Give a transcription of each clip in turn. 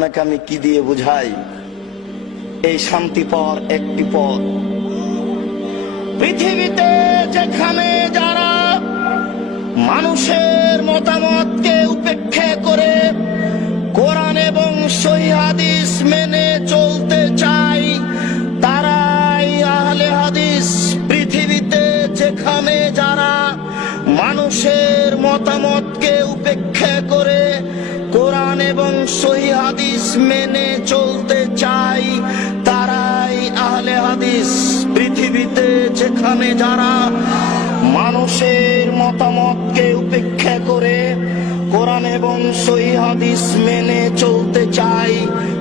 আপনাকে আমি কি দিয়ে বুঝাই? এই শান্তি পাওয়ার একটি পথ, পৃথিবীতে যেখানে যারা মানুষের মতামতকে উপেক্ষা করে কোরআন এবং সহিহ হাদিস মেনে চলতে চায়, তারাই আহলে হাদিস। পৃথিবীতে যেখানে যারা মানুষের মতামতকে উপেক্ষা করে কোরআন এবং সহিহ হাদিস মেনে চলতে চায়, তারাই আহলে হাদিস। পৃথিবীতে যেখানে যারা মানুষের মতামতকে উপেক্ষা করে কোরআন এবং সহিহ হাদিস মেনে চলতে চায়,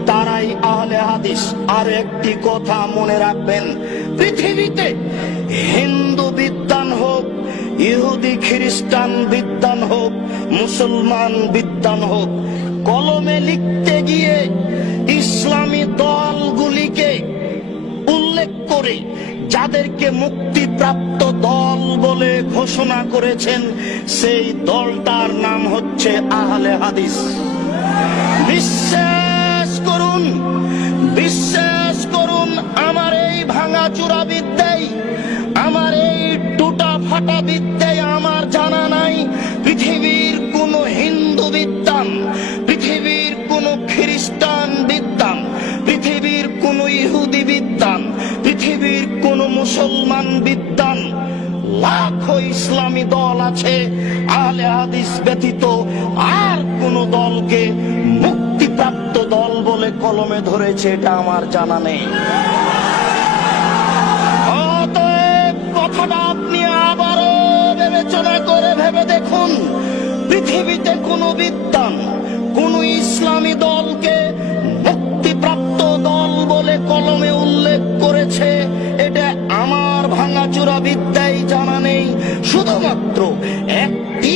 তারাই আহলে হাদিস। আর একটি কথা মনে রাখবেন, পৃথিবীতে হিন্দু বিদ্বান হোক, ইহুদি খ্রিস্টান বিদ্বান হোক, মুসলমান বিদ্বান হোক, কলমে লিখতে গিয়ে ইসলামী দলগুলিকে উল্লেখ করে যাদেরকে মুক্তিপ্রাপ্ত দল বলে ঘোষণা করেছেন, সেই দলটার নাম হচ্ছে আহলে হাদিস। বিশ্বাস করুন, বিশ্বাস করুন, আমার এই ভাঙাচুরা বিদ্যায়, আমার এই টুটা ফাটা বিদ্যায় আমার জানা নাই পৃথিবীর কোন হিন্দু বিদ্বান, পৃথিবীর কোন খ্রিস্টান বিদ্বান, পৃথিবীর কোন ইহুদি বিদ্বান, পৃথিবীর কোন মুসলমান বিদ্বান, লাখো ইসলামী দল আছে, আহলে হাদিস ব্যতীত আর কোন দলকে মুক্তিপ্রাপ্ত দল বলে কলমে ধরেছে এটা আমার জানা নেই। অতএব কথাটা আপনি আবারও বিবেচনা করে ভেবে দেখুন, পৃথিবীতে কোন বিদ্বান কোন ইসলামী দলকে মুক্তিপ্রাপ্ত দল বলে কলমে উল্লেখ করেছে এটা আমার ভাঙাচুরা বিদ্যায় জানা নেই। শুধুমাত্র একটি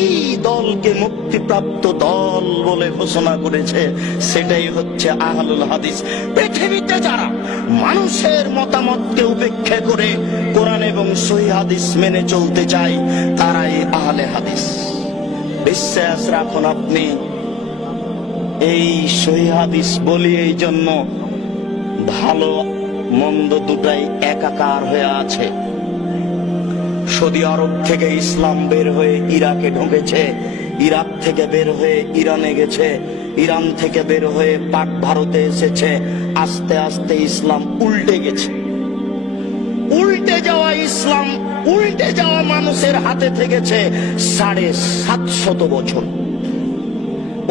দলকে মুক্তিপ্রাপ্ত দল বলে ঘোষণা করেছে, সেটাই হচ্ছে আহলুল হাদিস। পৃথিবীতে যারা মানুষের মতামতকে উপেক্ষা করে কোরআন এবং সহিহ হাদিস মেনে চলতে চায়, তারাই আহলে হাদিস। বিশ্বাস রাখুন আপনি, এই সহিহ হাদিস বলি এই জন্য ভালো মন্দ দুটাই একাকার হয়ে আছে। সৌদি আরব থেকে ইসলাম বের হয়ে ইরাকে ঢুকেছে, ইরাক থেকে বের হয়ে ইরানে গেছে, ইরান থেকে বের হয়ে পাক ভারতে এসেছে। আস্তে আস্তে ইসলাম উল্টে গেছে। উল্টে যাওয়া ইসলাম, উল্টে যাওয়া মানুষের হাতে থেকেছে 750 বছর।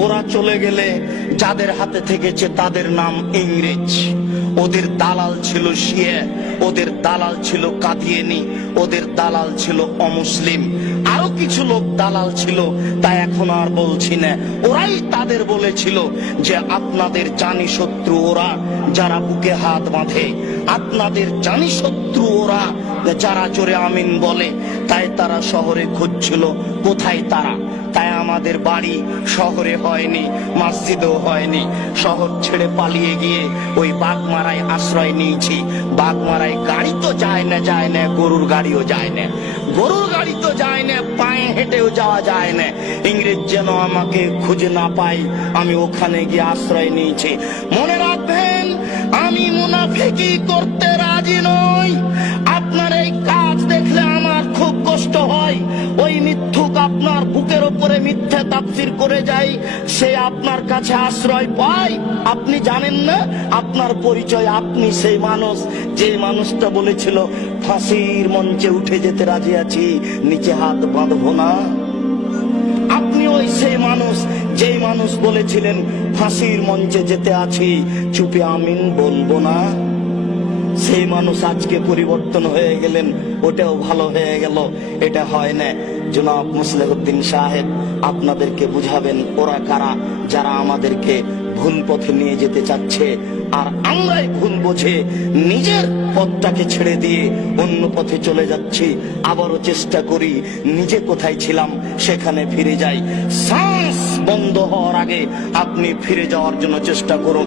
ওরা চলে গেলে যাদের হাতে থেকেছে তাদের নাম ইংরেজ। ওদের দালাল ছিল শিয়া, ওদের দালাল ছিল কাদিয়ানি, ওদের দালাল ছিল অমুসলিম, আরো কিছু লোক দালাল ছিল, তা এখন আর বলছি না। ওরাই তাদের বলেছিল যে আপনাদের জানি শত্রু ওরা যারা বুকে হাত বাঁধে, আপনাদের জানি শত্রু ওরা যারা জোরে আমিন বলে। তাই তারা শহরে খুঁজছিল কোথায় তারা। তাই আমাদের বাড়ি শহরে হয়নি, মসজিদেও হয়নি। শহর ছেড়ে পালিয়ে গিয়ে ওই বাগমারায় আশ্রয় নিয়েছি। বাগমারায় গাড়ি তো যায় না, যায় না, গরুর গাড়িও যায় না, গরুর গাড়ি তো যায় না, পায়ে হেঁটেও যাওয়া যায় না। ইংরেজ যেন আমাকে খুঁজে না পাই, আমি ওখানে গিয়ে আশ্রয় নিয়েছি। মনে রাখবেন, আমি মুনাফিকি করতে রাজি নই। আপনার এই কাজ দেখলে আমার খুব কষ্ট হয়। ওই মিথ্যুক আপনার বুকের উপরে মিথ্যা তাফসীর করে যায়, সে আপনার কাছে আশ্রয় পায়। আপনি জানেন না আপনার পরিচয়। আপনি সেই মানুষ, যে মানুষটা বলেছিল ফাঁসির মঞ্চে উঠে যেতে রাজি আছি, নিচে হাত বাঁধবো না। আপনি ওই সেই মানুষ, যেই মানুষ বলেছিলেন ফাঁসির মঞ্চে যেতে আছি, চুপে আমিন বলবো না। সেই মানুষ আজকে পরিবর্তন হয়ে গেলেন, ওটাও ভালো হয়ে গেল। এটা হয় না। জনাব মুসলিহুদ্দিন সাহেব আপনাদেরকে বুঝাবেন ওরা কারা, যারা আমাদেরকে ভুল পথে নিয়ে যেতে চাচ্ছে। আর আমরাই ভুল বুঝে নিজের পথটাকে ছেড়ে দিয়ে অন্য পথে চলে যাচ্ছি। আবারও চেষ্টা করি নিজে কোথায় ছিলাম সেখানে ফিরে যাই। শ্বাস বন্ধ হওয়ার আগে আপনি ফিরে যাওয়ার জন্য চেষ্টা করুন।